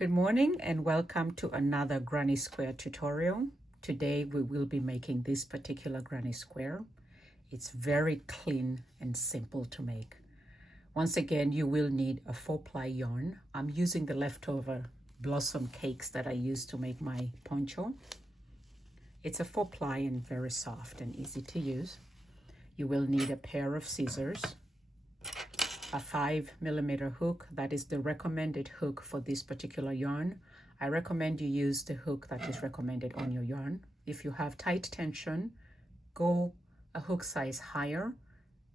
Good morning and welcome to another granny square tutorial. Today we will be making this particular granny square. It's very clean and simple to make. Once again, you will need a 4-ply yarn. I'm using the leftover blossom cakes that I used to make my poncho. It's a 4-ply and very soft and easy to use. You will need a pair of scissors, a 5mm hook. That is the recommended hook for this particular yarn. I recommend you use the hook that is recommended on your yarn. If you have tight tension, go a hook size higher,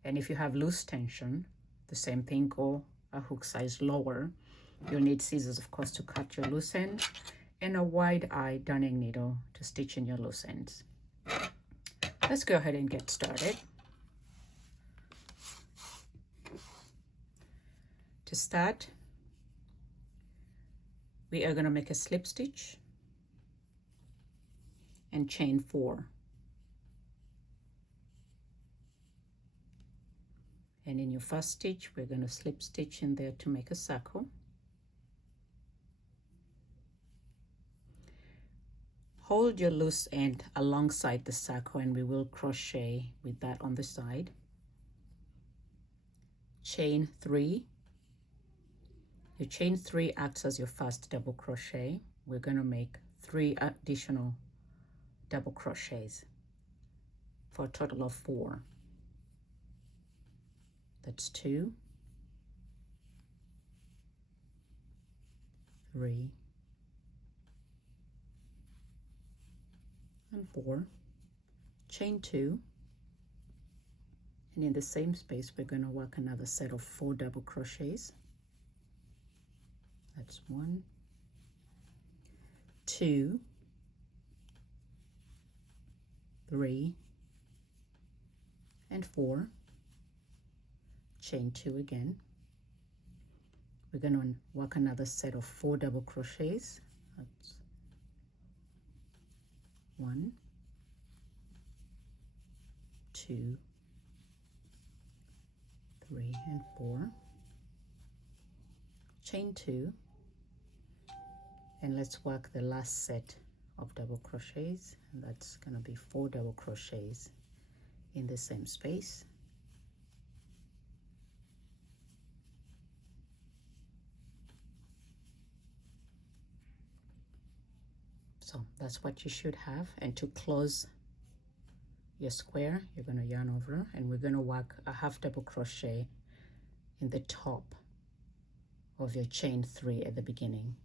and if you have loose tension, the same thing, go a hook size lower. You'll need scissors, of course, to cut your loose end, and a wide eye darning needle to stitch in your loose ends. Let's go ahead and get started. To start, we are going to make a slip stitch and chain 4. And in your first stitch, we're going to slip stitch in there to make a circle. Hold your loose end alongside the circle and we will crochet with that on the side. Chain 3. Your chain 3 acts as your first double crochet. We're going to make 3 additional double crochets for a total of 4. That's 2, 3, and 4. Chain 2, and in the same space we're going to work another set of 4 double crochets. That's 1, 2, 3, and 4. Chain 2 again. We're going to work another set of 4 double crochets. That's 1, 2, 3, and 4. Chain 2. And let's work the last set of double crochets, and that's going to be 4 double crochets in the same space. So that's what you should have. And to close your square, you're going to yarn over, and we're going to work a half double crochet in the top of your chain 3 at the beginning.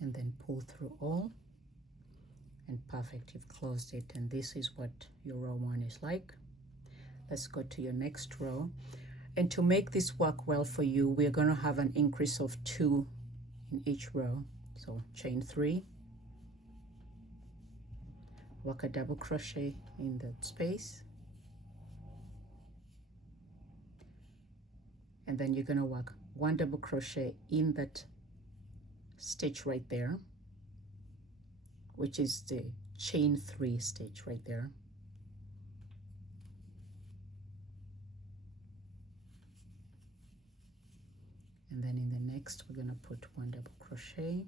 And then pull through all, and perfect, you've closed it. And this is what your row 1 is like. Let's go to your next row. And to make this work well for you, we're going to have an increase of 2 in each row. So chain 3, work a double crochet in that space, and then you're going to work 1 double crochet in that stitch right there, which is the chain 3 stitch right there. And then in the next, we're going to put 1 double crochet.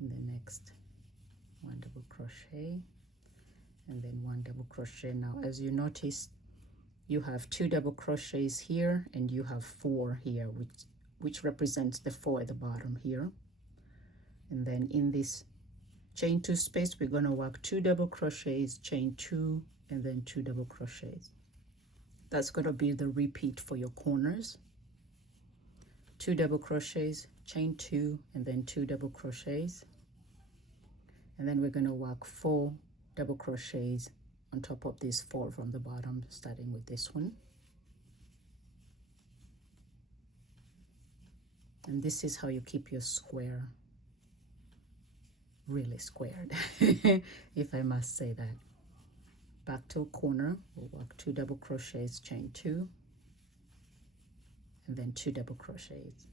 In the next, 1 double crochet, and then 1 double crochet. Now, as you notice, you have 2 double crochets here, and you have 4 here, which represents the 4 at the bottom here. And then in this chain 2 space, we're going to work 2 double crochets, chain 2, and then 2 double crochets. That's going to be the repeat for your corners. 2 double crochets, chain 2, and then 2 double crochets. And then we're going to work 4 double crochets on top of these 4 from the bottom, starting with this one. And this is how you keep your square really squared, if I must say that. Back to a corner, we'll work 2 double crochets, chain 2, and then 2 double crochets.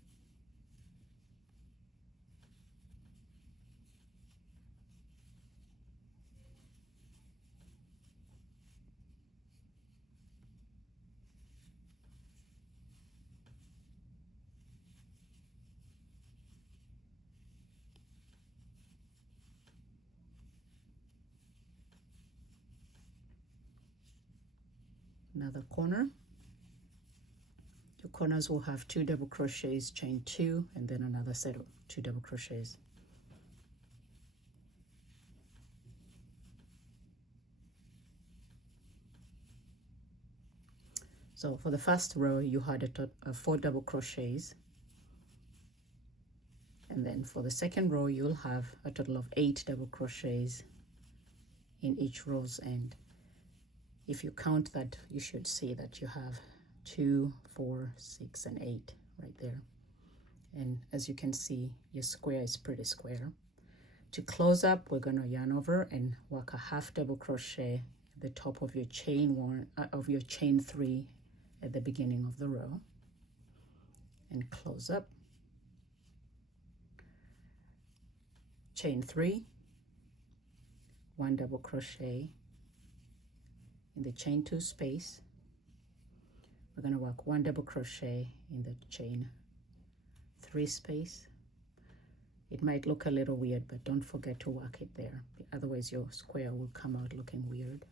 another corner. Your corners will have 2 double crochets, chain 2, and then another set of 2 double crochets. So for the first row, you had 4 double crochets. And then for the second row, you'll have a total of 8 double crochets in each row's end. If you count that, you should see that you have 2, 4, 6, and 8 right there. And as you can see, your square is pretty square. To close up, we're going to yarn over and work a half double crochet at the top of your chain chain 3 at the beginning of the row, and close up. Chain 3, 1 double crochet in the chain 2 space. We're going to work 1 double crochet in the chain 3 space. It might look a little weird, but don't forget to work it there, otherwise your square will come out looking weird.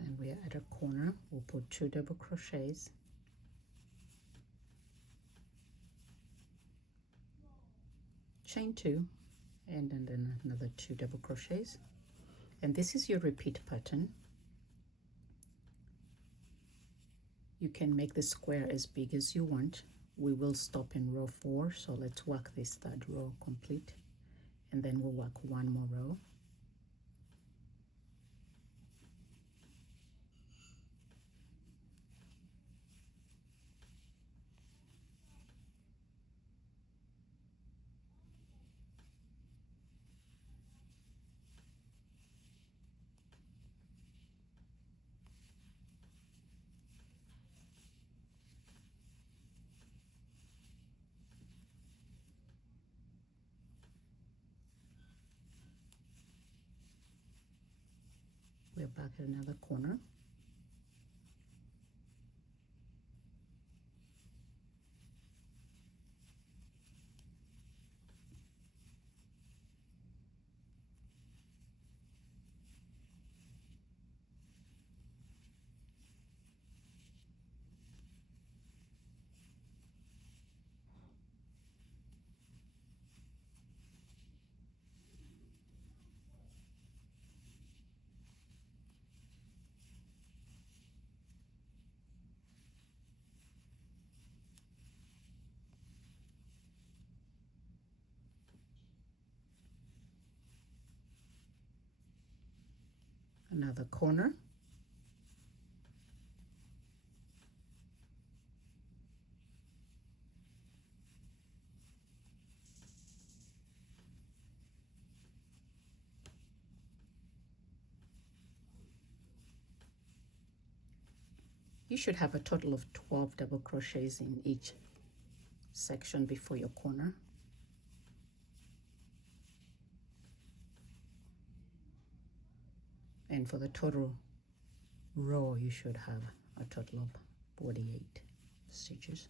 And we're at a corner, we'll put 2 double crochets, chain 2, and then another 2 double crochets. And this is your repeat pattern. You can make the square as big as you want. We will stop in row 4, so let's work this third row complete, and then we'll work 1 more row. We're back at another corner. Another corner. You should have a total of 12 double crochets in each section before your corner. And for the total row, you should have a total of 48 stitches.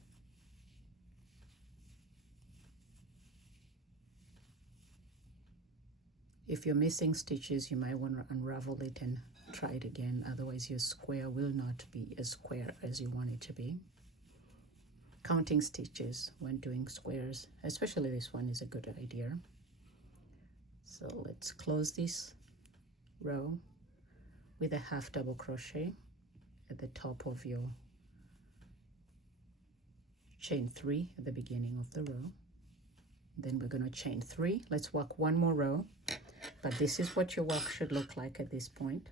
If you're missing stitches, you might want to unravel it and try it again, otherwise your square will not be as square as you want it to be. Counting stitches when doing squares, especially this one, is a good idea. So let's close this row with a half double crochet at the top of your chain 3 at the beginning of the row. Then we're going to chain 3. Let's work 1 more row, but this is what your work should look like at this point.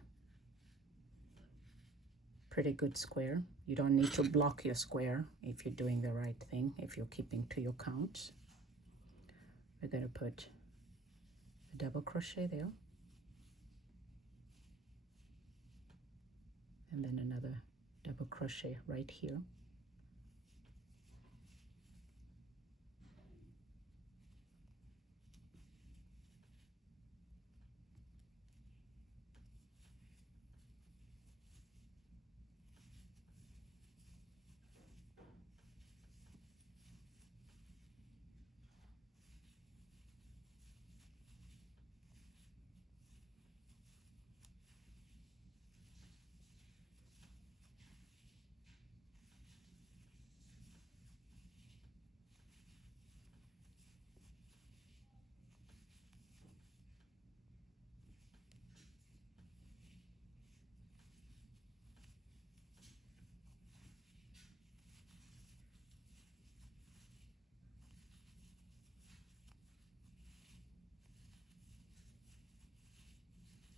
Pretty good square. You don't need to block your square if you're doing the right thing, if you're keeping to your counts. We're going to put a double crochet there, and then another double crochet right here.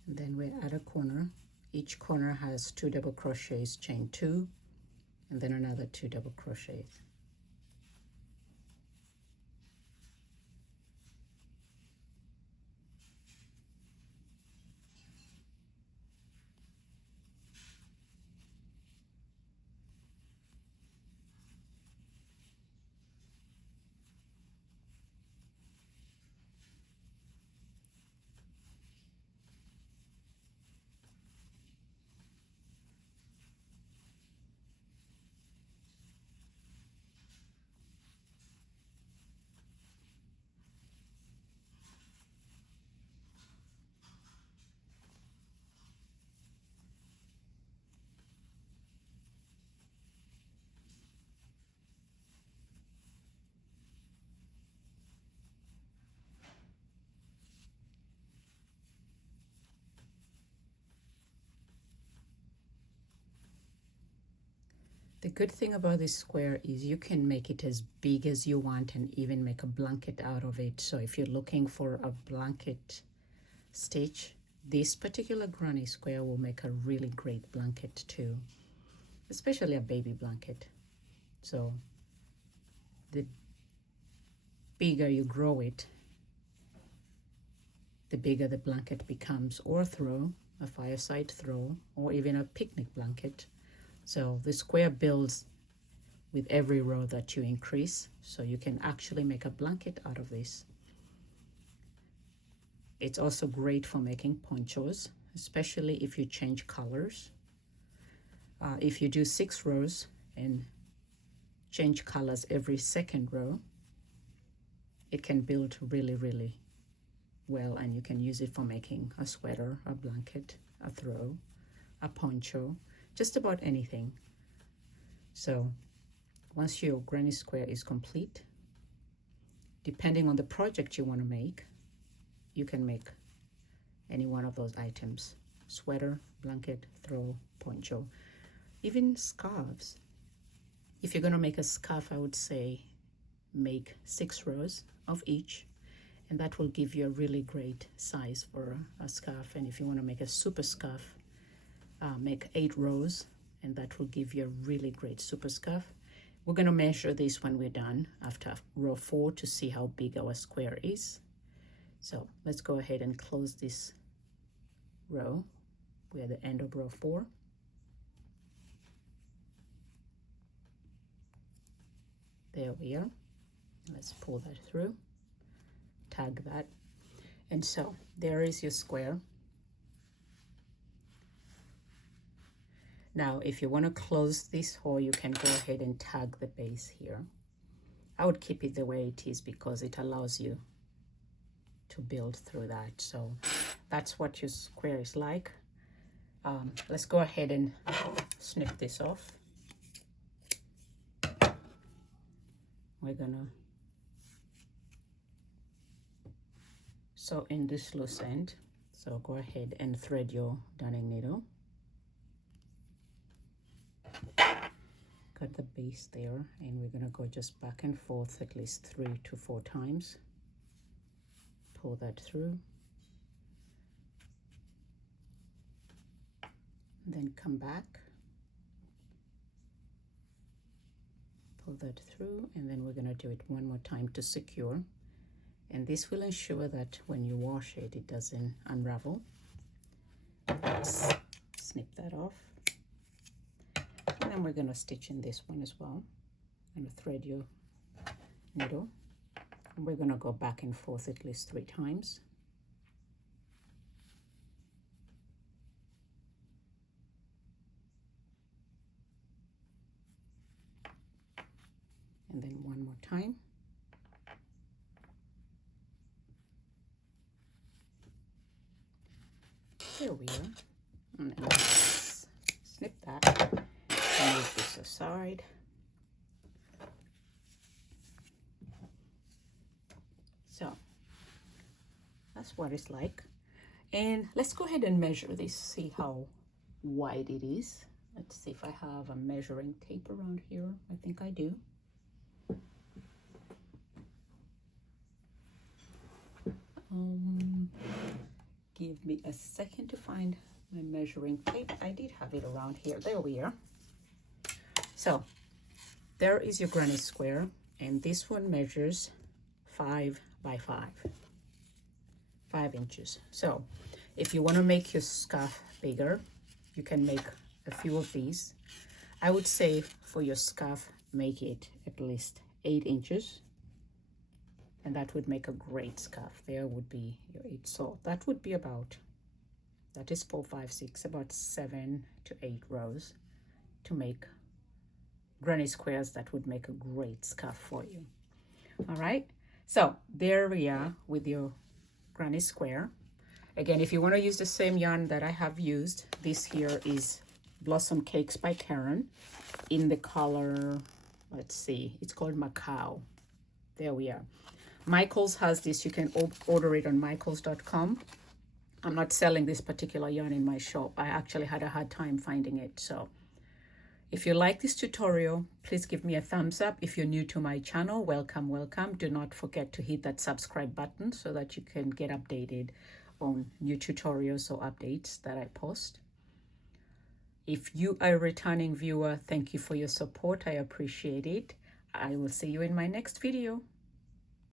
And then we're at a corner. Each corner has 2 double crochets, chain 2, and then another 2 double crochets. The good thing about this square is you can make it as big as you want and even make a blanket out of it. So if you're looking for a blanket stitch, this particular granny square will make a really great blanket too, especially a baby blanket. So the bigger you grow it, the bigger the blanket becomes, or throw, a fireside throw, or even a picnic blanket. So the square builds with every row that you increase, so you can actually make a blanket out of this. It's also great for making ponchos, especially if you change colors. If you do 6 rows and change colors every second row, it can build really, really well, and you can use it for making a sweater, a blanket, a throw, a poncho, just about anything. So once your granny square is complete, depending on the project you want to make, you can make any one of those items: sweater, blanket, throw, poncho, even scarves. If you're going to make a scarf, I would say make 6 rows of each, and that will give you a really great size for a scarf. And if you want to make a super scarf, make 8 rows, and that will give you a really great super scarf. We're going to measure this when we're done after row 4 to see how big our square is. So let's go ahead and close this row. We're at the end of row 4. There we are. Let's pull that through, tag that, and so there is your square. Now, if you want to close this hole, you can go ahead and tag the base here. I would keep it the way it is because it allows you to build through that. So that's what your square is like. Let's go ahead and snip this off. We're gonna sew in this loose end. So go ahead and thread your darning needle. Cut the base there, and we're gonna go just back and forth at least 3 to 4 times. Pull that through, and then come back, pull that through, and then we're gonna do it one more time to secure, And this will ensure that when you wash it, it doesn't unravel. Let's snip that off. And then we're going to stitch in this one as well. I'm going to thread your needle. And we're going to go back and forth at least 3 times. And then one more time. There we are. And then let's snip that. Move this aside. So that's what it's like. And let's go ahead and measure this, see how wide it is. Let's see if I have a measuring tape around here. I think I do. Give me a second to find my measuring tape. I did have it around here. There we are. So there is your granny square, and this one measures 5 by 5 inches. So if you want to make your scarf bigger, you can make a few of these. I would say for your scarf, make it at least 8 inches. And that would make a great scarf. There would be your 8. So that would be about, that is 4, 5, 6, about 7 to 8 rows to make granny squares that would make a great scarf for you. All right. So there we are with your granny square. Again, if you want to use the same yarn that I have used, this here is Blossom Cakes by Karen in the color, let's see, it's called Macao. There we are. Michaels has this. You can order it on michaels.com. I'm not selling this particular yarn in my shop. I actually had a hard time finding it. So if you like this tutorial, please give me a thumbs up. If you're new to my channel, welcome, welcome. Do not forget to hit that subscribe button so that you can get updated on new tutorials or updates that I post. If you are a returning viewer, thank you for your support. I appreciate it. I will see you in my next video.